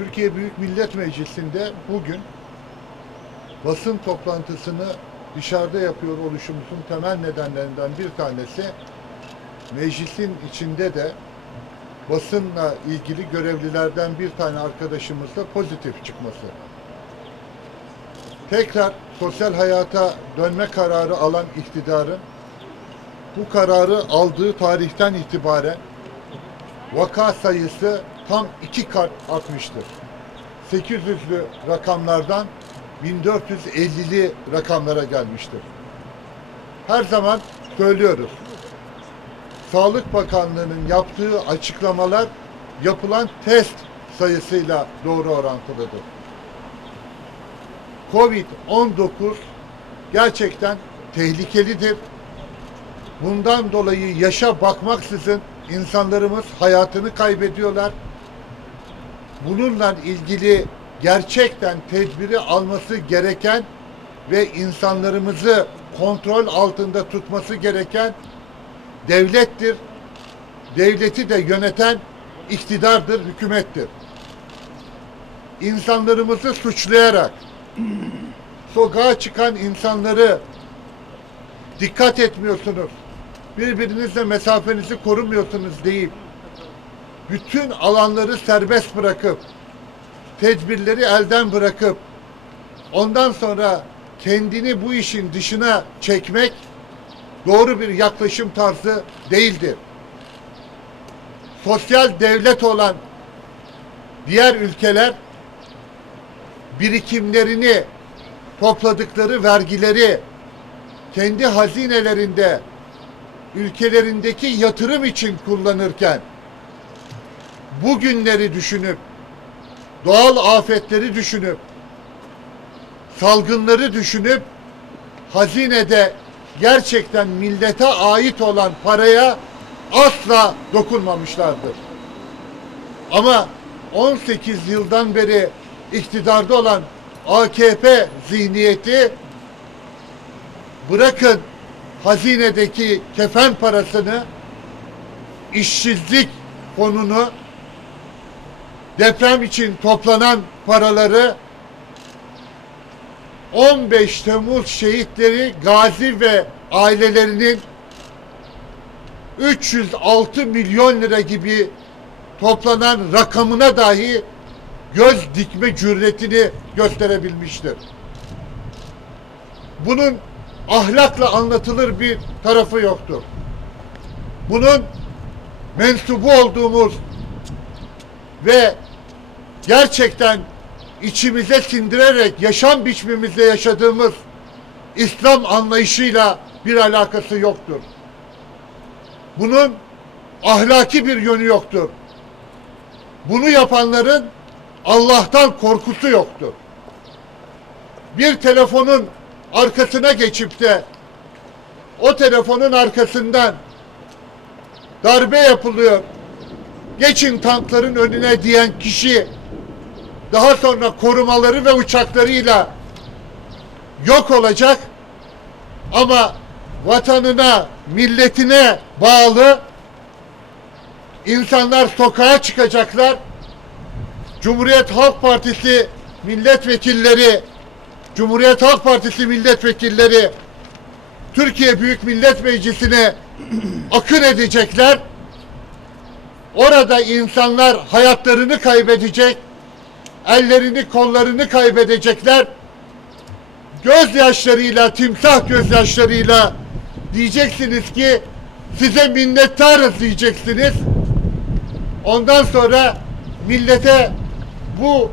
Türkiye Büyük Millet Meclisi'nde bugün basın toplantısını dışarıda yapıyor oluşumuzun temel nedenlerinden bir tanesi meclisin içinde de basınla ilgili görevlilerden bir tane arkadaşımızla pozitif çıkması. Tekrar sosyal hayata dönme kararı alan iktidarın bu kararı aldığı tarihten itibaren vaka sayısı tam iki kat artmıştır. 800'lü rakamlardan 1450'li rakamlara gelmiştir. Her zaman söylüyoruz. Sağlık Bakanlığı'nın yaptığı açıklamalar yapılan test sayısıyla doğru orantılıdır. Covid-19 gerçekten tehlikelidir. Bundan dolayı yaşa bakmaksızın insanlarımız hayatını kaybediyorlar. Bununla ilgili gerçekten tedbiri alması gereken ve insanlarımızı kontrol altında tutması gereken devlettir. Devleti de yöneten iktidardır, hükümettir. İnsanlarımızı suçlayarak sokağa çıkan insanları dikkat etmiyorsunuz. Birbirinizle mesafenizi korumuyorsunuz deyip bütün alanları serbest bırakıp tedbirleri elden bırakıp ondan sonra kendini bu işin dışına çekmek doğru bir yaklaşım tarzı değildir. Sosyal devlet olan diğer ülkeler birikimlerini topladıkları vergileri kendi hazinelerinde ülkelerindeki yatırım için kullanırken bugünleri düşünüp doğal afetleri düşünüp salgınları düşünüp hazinede gerçekten millete ait olan paraya asla dokunmamışlardır. Ama 18 yıldan beri iktidarda olan AKP zihniyeti bırakın hazinedeki kefen parasını işsizlik fonunu deprem için toplanan paraları 15 Temmuz şehitleri gazi ve ailelerinin 306 milyon lira gibi toplanan rakamına dahi göz dikme cüretini gösterebilmiştir. Bunun ahlakla anlatılır bir tarafı yoktur. Bunun mensubu olduğumuz ve gerçekten içimize sindirerek yaşam biçimimizde yaşadığımız İslam anlayışıyla bir alakası yoktur. Bunun ahlaki bir yönü yoktur. Bunu yapanların Allah'tan korkusu yoktur. Bir telefonun arkasına geçip de o telefonun arkasından darbe yapılıyor. Geçin tankların önüne diyen kişi daha sonra korumaları ve uçaklarıyla yok olacak ama vatanına, milletine bağlı insanlar sokağa çıkacaklar. Cumhuriyet Halk Partisi milletvekilleri, Cumhuriyet Halk Partisi milletvekilleri Türkiye Büyük Millet Meclisi'ne akın edecekler. Orada insanlar hayatlarını kaybedecek, ellerini kollarını kaybedecekler. Gözyaşlarıyla, timsah gözyaşlarıyla diyeceksiniz ki size minnettarız diyeceksiniz. Ondan sonra millete bu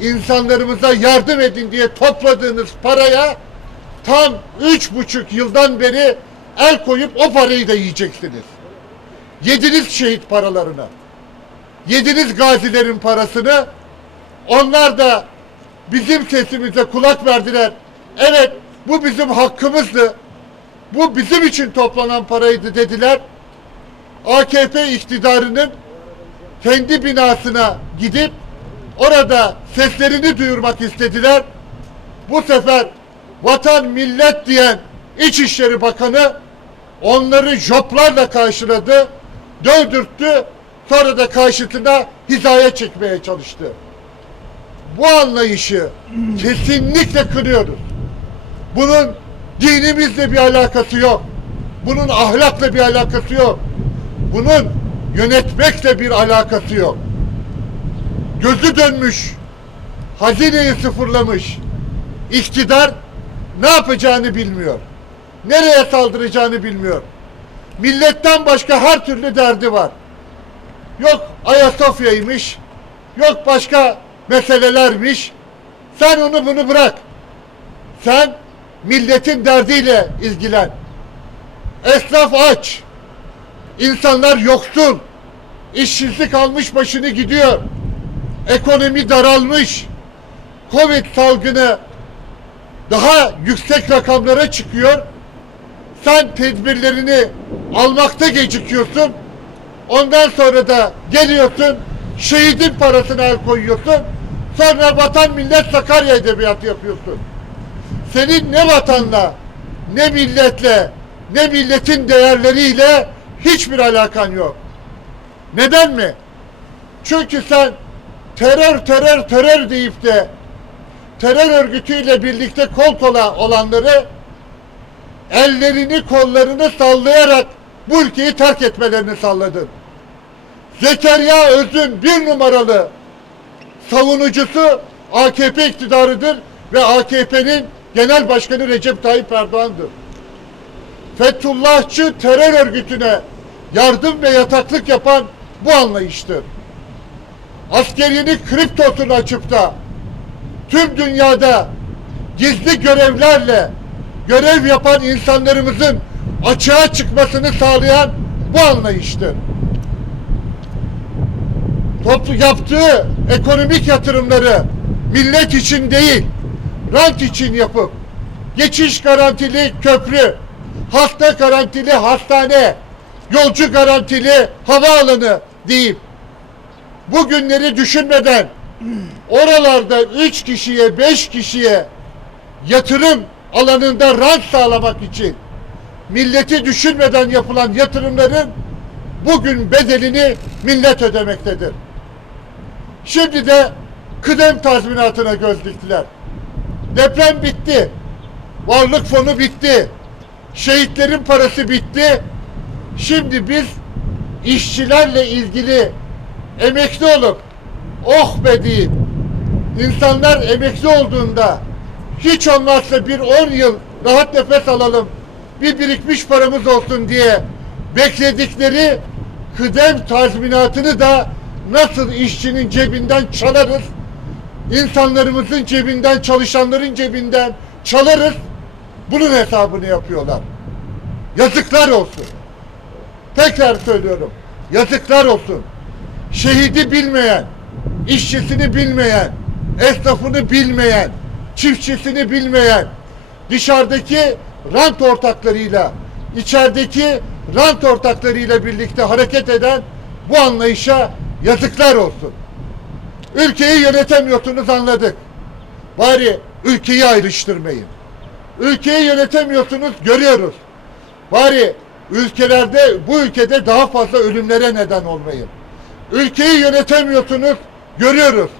insanlarımıza yardım edin diye topladığınız paraya tam üç buçuk yıldan beri el koyup o parayı da yiyeceksiniz. Yediniz şehit paralarını. Yediniz gazilerin parasını. Onlar da bizim sesimize kulak verdiler. Evet bu bizim hakkımızdı. Bu bizim için toplanan paraydı dediler. AKP iktidarının kendi binasına gidip orada seslerini duyurmak istediler. Bu sefer vatan millet diyen İçişleri Bakanı onları joplarla karşıladı, dövdürttü, sonra da karşısına hizaya çekmeye çalıştı. bu anlayışı kesinlikle kınıyoruz. Bunun dinimizle bir alakası yok. Bunun ahlakla bir alakası yok. Bunun yönetmekle bir alakası yok. Gözü dönmüş, hazineyi sıfırlamış. İktidar ne yapacağını bilmiyor. Nereye saldıracağını bilmiyor. Milletten başka her türlü derdi var. Yok Ayasofya'ymış, yok başka meselelermiş. Sen onu bunu bırak. Sen milletin derdiyle ilgilen. Esnaf aç. İnsanlar yoksul. İşsizlik almış başını gidiyor. Ekonomi daralmış. Covid salgını daha yüksek rakamlara çıkıyor. Sen tedbirlerini almakta gecikiyorsun. Ondan sonra da geliyorsun şehidin parasına el koyuyorsun. Sonra vatan millet Sakarya edebiyatı yapıyorsun. Senin ne vatanla, ne milletle, ne milletin değerleriyle hiçbir alakan yok. Neden mi? Çünkü sen terör terör terör deyip de terör örgütüyle birlikte kol kola olanları ellerini kollarını sallayarak bu ülkeyi terk etmelerini sağladın. Zekeriya Öz'ün bir numaralı savunucusu AKP iktidarıdır ve AKP'nin genel başkanı Recep Tayyip Erdoğan'dır. Fethullahçı terör örgütüne yardım ve yataklık yapan bu anlayıştır. Askerini kriptosunu açıp da tüm dünyada gizli görevlerle görev yapan insanlarımızın açığa çıkmasını sağlayan bu anlayıştır. Toplu yaptığı ekonomik yatırımları millet için değil, rant için yapıp geçiş garantili köprü, hasta garantili hastane, yolcu garantili havaalanı deyip bu günleri düşünmeden oralarda üç kişiye, beş kişiye yatırım alanında rant sağlamak için milleti düşünmeden yapılan yatırımların bugün bedelini millet ödemektedir. Şimdi de kıdem tazminatına göz diktiler. Deprem bitti. Varlık fonu bitti. Şehitlerin parası bitti. Şimdi biz işçilerle ilgili emekli olup oh be deyip insanlar emekli olduğunda hiç olmazsa bir 10 yıl rahat nefes alalım bir birikmiş paramız olsun diye bekledikleri kıdem tazminatını da nasıl işçinin cebinden çalarız insanlarımızın cebinden çalışanların cebinden çalarız bunun hesabını yapıyorlar. Yazıklar olsun. Tekrar söylüyorum yazıklar olsun. Şehidi bilmeyen, işçisini bilmeyen, esnafını bilmeyen, çiftçisini bilmeyen, dışarıdaki rant ortaklarıyla, içerideki rant ortaklarıyla birlikte hareket eden bu anlayışa yazıklar olsun. Ülkeyi yönetemiyorsunuz anladık. Bari ülkeyi ayrıştırmayın. Ülkeyi yönetemiyorsunuz görüyoruz. Bari ülkelerde bu ülkede daha fazla ölümlere neden olmayın. Ülkeyi yönetemiyorsunuz görüyoruz.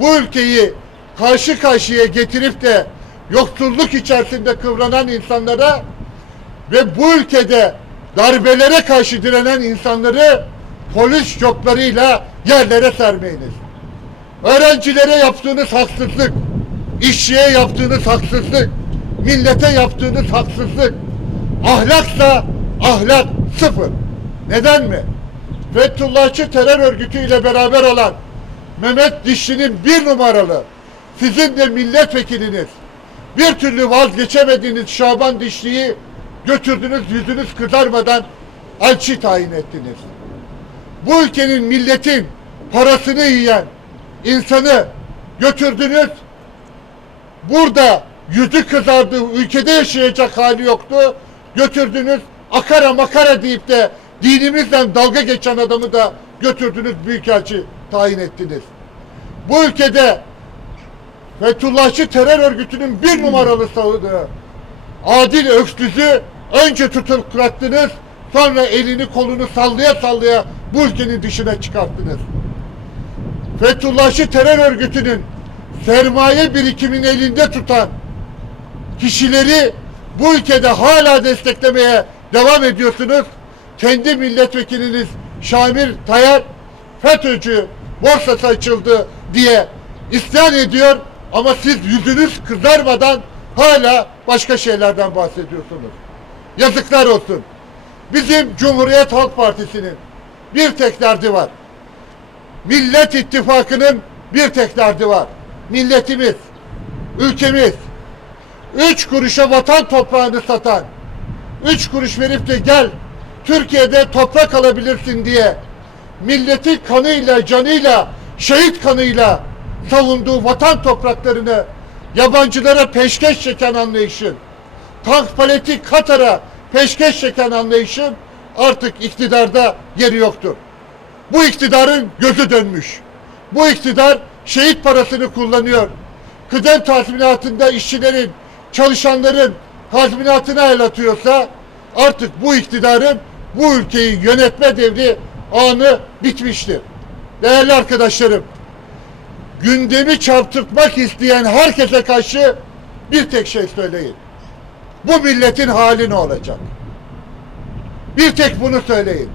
Bu ülkeyi karşı karşıya getirip de yoksulluk içerisinde kıvranan insanlara ve bu ülkede darbelere karşı direnen insanları polis çoklarıyla yerlere sermeyiniz. Öğrencilere yaptığınız haksızlık, işçiye yaptığınız haksızlık, millete yaptığınız haksızlık, ahlaksa ahlak sıfır. Neden mi? Fethullahçı terör örgütüyle beraber olan Mehmet Dişli'nin bir numaralı sizin de milletvekiliniz bir türlü vazgeçemediğiniz Şaban Dişli'yi götürdünüz yüzünüz kızarmadan elçi tayin ettiniz. Bu ülkenin milletin parasını yiyen insanı götürdünüz. Burada yüzü kızardı, ülkede yaşayacak hali yoktu. Götürdünüz, akara makara deyip de dinimizden dalga geçen adamı da götürdünüz büyükelçi tayin ettiniz. Bu ülkede Fethullahçı terör örgütünün bir numaralı savunuğu Adil Öksüz'ü önce tutuklattınız sonra elini kolunu sallaya sallaya bu ülkenin dışına çıkarttınız. Fethullahçı terör örgütünün sermaye birikimini elinde tutan kişileri bu ülkede hala desteklemeye devam ediyorsunuz. Kendi milletvekiliniz Şamil Tayar FETÖ'cü borsası açıldı diye isyan ediyor ama siz yüzünüz kızarmadan hala başka şeylerden bahsediyorsunuz. Yazıklar olsun. Bizim Cumhuriyet Halk Partisi'nin bir tek derdi var. Millet İttifakı'nın bir tek derdi var. Milletimiz, ülkemiz, üç kuruşa vatan toprağını satan, üç kuruş verip de gel Türkiye'de toprak alabilirsin diye milleti kanıyla, canıyla, şehit kanıyla savunduğu vatan topraklarını yabancılara peşkeş çeken anlayışın, tank paleti Katar'a peşkeş çeken anlayışın artık iktidarda yeri yoktur. Bu iktidarın gözü dönmüş. Bu iktidar şehit parasını kullanıyor. Kıdem tazminatında işçilerin, çalışanların tazminatına el atıyorsa artık bu iktidarın bu ülkeyi yönetme devri anı bitmiştir. Değerli arkadaşlarım, gündemi çarpıtmak isteyen herkese karşı bir tek şey söyleyin. Bu milletin hali ne olacak? Bir tek bunu söyleyin.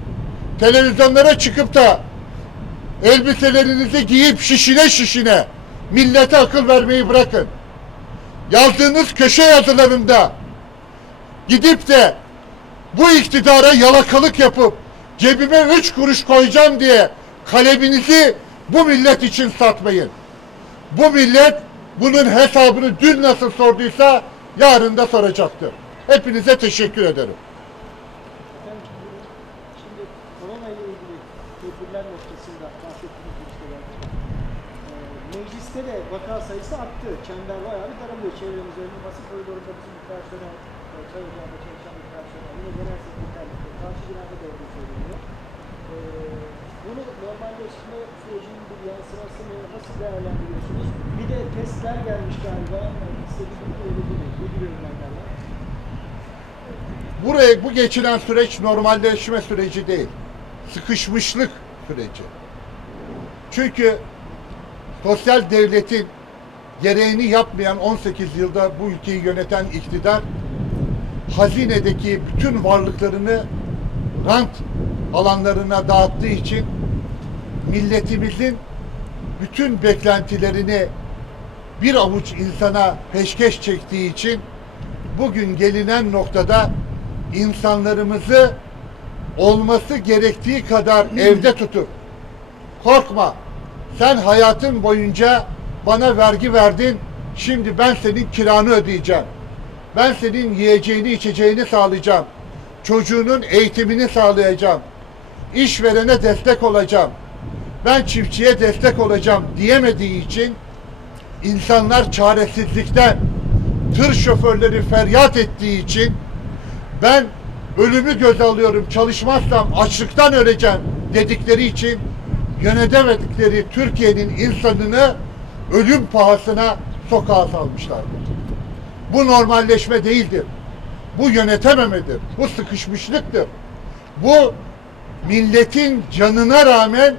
Televizyonlara çıkıp da elbiselerinizi giyip şişine şişine millete akıl vermeyi bırakın. Yazdığınız köşe yazılarında gidip de bu iktidara yalakalık yapıp cebime üç kuruş koyacağım diye kaleminizi bu millet için satmayın. Bu millet bunun hesabını dün nasıl sorduysa yarın da soracaktır. Hepinize teşekkür ederim. Efendim, şimdi korona ile ilgili tedbirler noktasında bahsettiğimiz giriştelerde e, mecliste de vaka sayısı arttı. Çember bayağı bir daralıyor çevremizde. Önü basın koridorunda bizim bir personel, e, çay ocağında çalışan bir personel, yine genel sekreterlikte, karşı binada da olduğu söyleniyor. E, bunu normalleşme sürecinin bir yansıması mı, nasıl değerlendiriyorsunuz? Bir de testler gelmiş galiba. İstediğiniz gibi önlemler var? Buraya bu geçilen süreç normalleşme süreci değil. Sıkışmışlık süreci. Çünkü sosyal devletin gereğini yapmayan 18 yılda bu ülkeyi yöneten iktidar hazinedeki bütün varlıklarını rant alanlarına dağıttığı için milletimizin bütün beklentilerini bir avuç insana peşkeş çektiği için bugün gelinen noktada insanlarımızı olması gerektiği kadar evde tutup korkma sen hayatın boyunca bana vergi verdin şimdi ben senin kiranı ödeyeceğim. Ben senin yiyeceğini içeceğini sağlayacağım. Çocuğunun eğitimini sağlayacağım. İşverene destek olacağım ben çiftçiye destek olacağım diyemediği için insanlar çaresizlikten tır şoförleri feryat ettiği için ben ölümü göze alıyorum çalışmazsam açlıktan öleceğim dedikleri için yönetemedikleri Türkiye'nin insanını ölüm pahasına sokağa salmışlardır. Bu normalleşme değildir. Bu yönetememedir. Bu sıkışmışlıktır. Bu milletin canına rağmen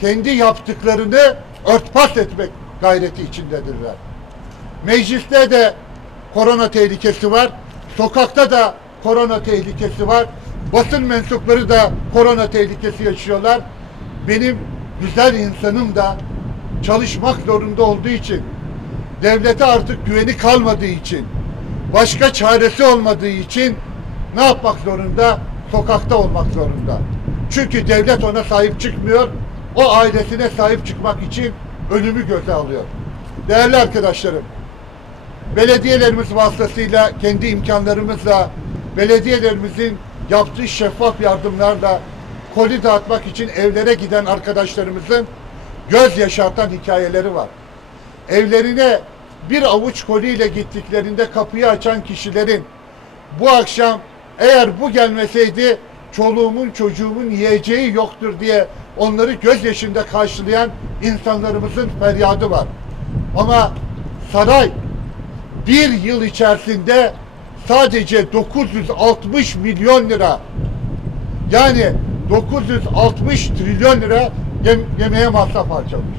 kendi yaptıklarını örtbas etmek gayreti içindedirler. Mecliste de korona tehlikesi var. Sokakta da korona tehlikesi var. Basın mensupları da korona tehlikesi yaşıyorlar. Benim güzel insanım da çalışmak zorunda olduğu için, devlete artık güveni kalmadığı için, başka çaresi olmadığı için ne yapmak zorunda? Sokakta olmak zorunda. Çünkü devlet ona sahip çıkmıyor. O ailesine sahip çıkmak için ölümü göze alıyor. Değerli arkadaşlarım, belediyelerimiz vasıtasıyla kendi imkanlarımızla belediyelerimizin yaptığı şeffaf yardımlarla koli dağıtmak için evlere giden arkadaşlarımızın göz yaşartan hikayeleri var. Evlerine bir avuç koliyle gittiklerinde kapıyı açan kişilerin bu akşam eğer bu gelmeseydi çoluğumun çocuğumun yiyeceği yoktur diye onları gözyaşında karşılayan insanlarımızın feryadı var. Ama saray bir yıl içerisinde sadece 960 milyon lira yani 960 trilyon lira yem- yemeğe masraf harcamış.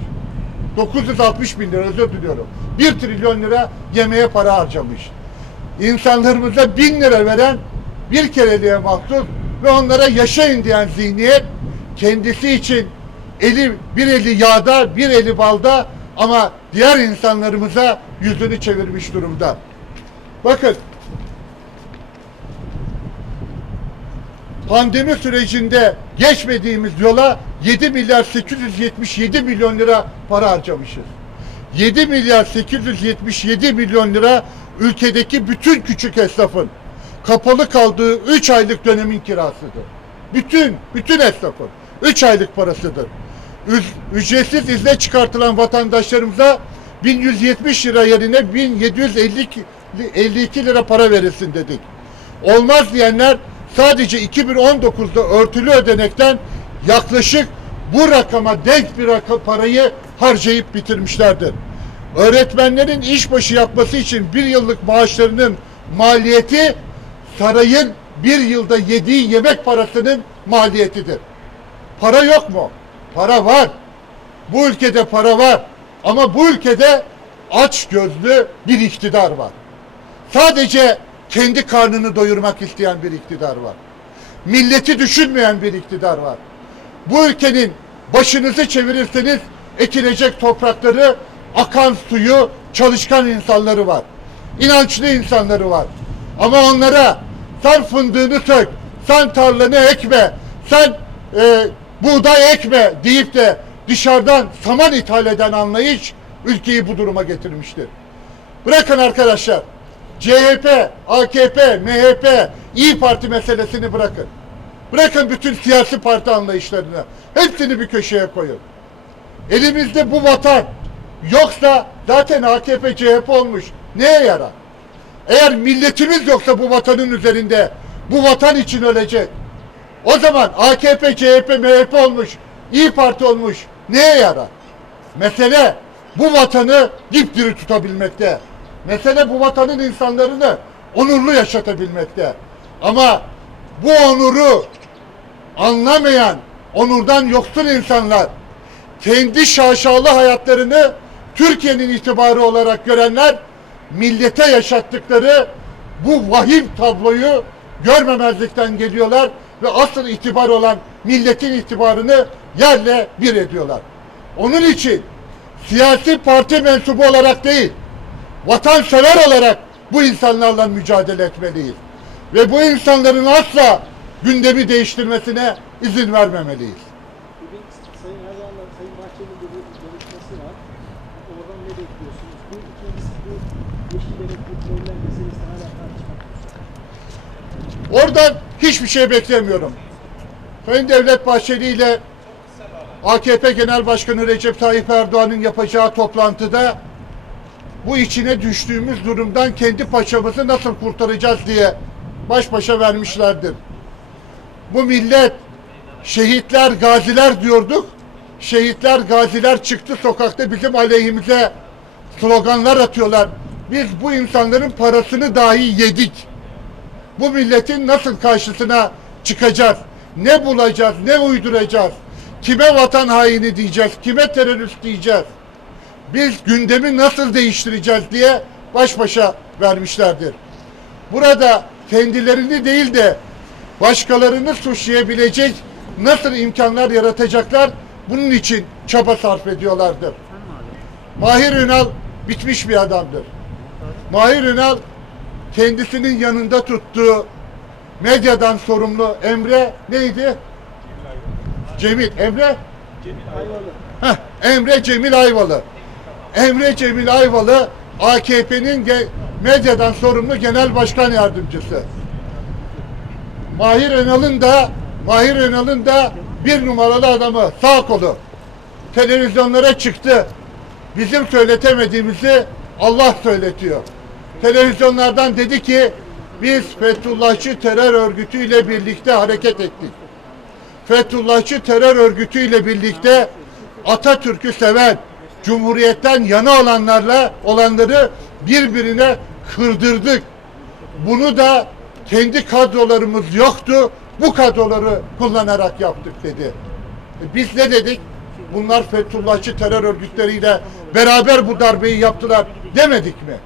960 bin lira özür diliyorum. 1 trilyon lira yemeğe para harcamış. İnsanlarımıza bin lira veren bir kereliğe mahsus ve onlara yaşayın diyen zihniyet kendisi için eli bir eli yağda bir eli balda ama diğer insanlarımıza yüzünü çevirmiş durumda. Bakın pandemi sürecinde geçmediğimiz yola 7 milyar 877 milyon lira para harcamışız. 7 milyar 877 milyon lira ülkedeki bütün küçük esnafın kapalı kaldığı 3 aylık dönemin kirasıdır. Bütün, bütün esnafın 3 aylık parasıdır. Ücretsiz izne çıkartılan vatandaşlarımıza 1170 lira yerine 1752 52 lira para verilsin dedik. Olmaz diyenler sadece 2019'da örtülü ödenekten yaklaşık bu rakama denk bir rakam parayı harcayıp bitirmişlerdir. Öğretmenlerin işbaşı yapması için bir yıllık maaşlarının maliyeti sarayın bir yılda yediği yemek parasının maliyetidir. Para yok mu? Para var. Bu ülkede para var. Ama bu ülkede aç gözlü bir iktidar var. Sadece kendi karnını doyurmak isteyen bir iktidar var. Milleti düşünmeyen bir iktidar var. Bu ülkenin başınızı çevirirseniz ekilecek toprakları, akan suyu, çalışkan insanları var. İnançlı insanları var. Ama onlara sen fındığını sök, sen tarlanı ekme, sen e, buğday ekme deyip de dışarıdan saman ithal eden anlayış ülkeyi bu duruma getirmiştir. Bırakın arkadaşlar. CHP, AKP, MHP, İyi Parti meselesini bırakın. Bırakın bütün siyasi parti anlayışlarını. Hepsini bir köşeye koyun. Elimizde bu vatan yoksa zaten AKP, CHP olmuş. Neye yarar? Eğer milletimiz yoksa bu vatanın üzerinde bu vatan için ölecek. O zaman AKP, CHP, MHP olmuş, İyi Parti olmuş. Neye yarar? Mesele bu vatanı dipdiri tutabilmekte. Mesele bu vatanın insanlarını onurlu yaşatabilmekte. Ama bu onuru anlamayan, onurdan yoksun insanlar, kendi şaşalı hayatlarını Türkiye'nin itibarı olarak görenler, millete yaşattıkları bu vahim tabloyu görmemezlikten geliyorlar ve asıl itibar olan milletin itibarını yerle bir ediyorlar. Onun için siyasi parti mensubu olarak değil, vatansever olarak bu insanlarla mücadele etmeliyiz. Ve bu insanların asla gündemi değiştirmesine izin vermemeliyiz. Bugün Sayın Erdoğan'la Sayın Bahçeli'nin bir görüşmesi var. Oradan ne bekliyorsunuz? Bu ikincisi bu yeşil elektrik verilen meselesi hala tartışmak. Oradan hiçbir şey beklemiyorum. Sayın Devlet Bahçeli ile AKP Genel Başkanı Recep Tayyip Erdoğan'ın yapacağı toplantıda bu içine düştüğümüz durumdan kendi paçamızı nasıl kurtaracağız diye baş başa vermişlerdir. Bu millet şehitler, gaziler diyorduk. Şehitler, gaziler çıktı sokakta bizim aleyhimize sloganlar atıyorlar. Biz bu insanların parasını dahi yedik bu milletin nasıl karşısına çıkacağız? Ne bulacağız? Ne uyduracağız? Kime vatan haini diyeceğiz? Kime terörist diyeceğiz? Biz gündemi nasıl değiştireceğiz diye baş başa vermişlerdir. Burada kendilerini değil de başkalarını suçlayabilecek nasıl imkanlar yaratacaklar bunun için çaba sarf ediyorlardır. Mahir Ünal bitmiş bir adamdır. Mahir Ünal kendisinin yanında tuttuğu medyadan sorumlu Emre neydi? Cemil. Emre? Ayvalı. Heh, Emre Cemil Ayvalı. Emre Cemil Ayvalı AKP'nin medyadan sorumlu genel başkan yardımcısı. Mahir Önal'ın da Mahir Önal'ın da bir numaralı adamı sağ kolu. Televizyonlara çıktı. Bizim söyletemediğimizi Allah söyletiyor. Televizyonlardan dedi ki biz Fethullahçı terör örgütüyle birlikte hareket ettik. Fethullahçı terör örgütüyle birlikte Atatürk'ü seven, Cumhuriyet'ten yana olanlarla olanları birbirine kırdırdık. Bunu da kendi kadrolarımız yoktu. Bu kadroları kullanarak yaptık dedi. E Biz ne dedik? bunlar Fethullahçı terör örgütleriyle beraber bu darbeyi yaptılar demedik mi?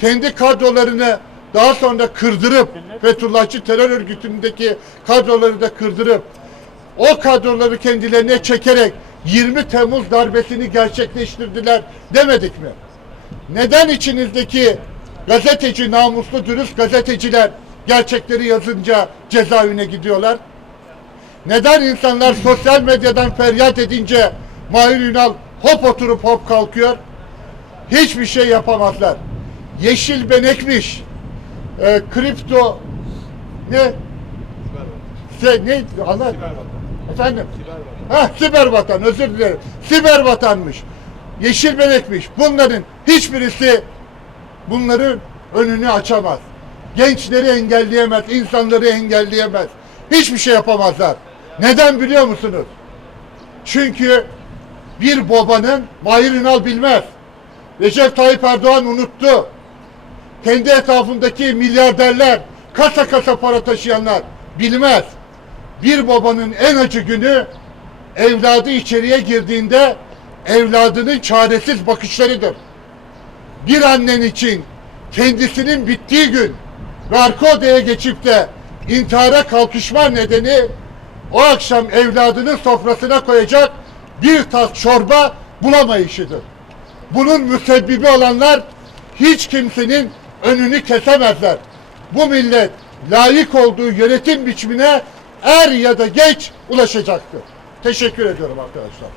Kendi kadrolarını daha sonra kırdırıp Fethullahçı terör örgütündeki kadroları da kırdırıp o kadroları kendilerine çekerek 20 Temmuz darbesini gerçekleştirdiler demedik mi? Neden içinizdeki gazeteci, namuslu, dürüst gazeteciler gerçekleri yazınca cezaevine gidiyorlar? Neden insanlar sosyal medyadan feryat edince Mahir Ünal hop oturup hop kalkıyor? Hiçbir şey yapamazlar. Yeşil benekmiş, e, kripto ne? Şey, ne? Anlat. Efendim? Ha, siber vatan özür dilerim. Siber vatanmış. Yeşil benekmiş. Bunların hiçbirisi bunların önünü açamaz. Gençleri engelleyemez, insanları engelleyemez. Hiçbir şey yapamazlar. Neden biliyor musunuz? Çünkü bir babanın Mahir Ünal bilmez. Recep Tayyip Erdoğan unuttu. Kendi etrafındaki milyarderler, kasa kasa para taşıyanlar bilmez. Bir babanın en acı günü evladı içeriye girdiğinde evladının çaresiz bakışlarıdır. Bir annen için kendisinin bittiği gün arka odaya geçip de intihara kalkışma nedeni o akşam evladının sofrasına koyacak bir tas çorba bulamayışıdır. Bunun müsebbibi olanlar hiç kimsenin önünü kesemezler. Bu millet layık olduğu yönetim biçimine er ya da geç ulaşacaktır. Teşekkür ediyorum arkadaşlar.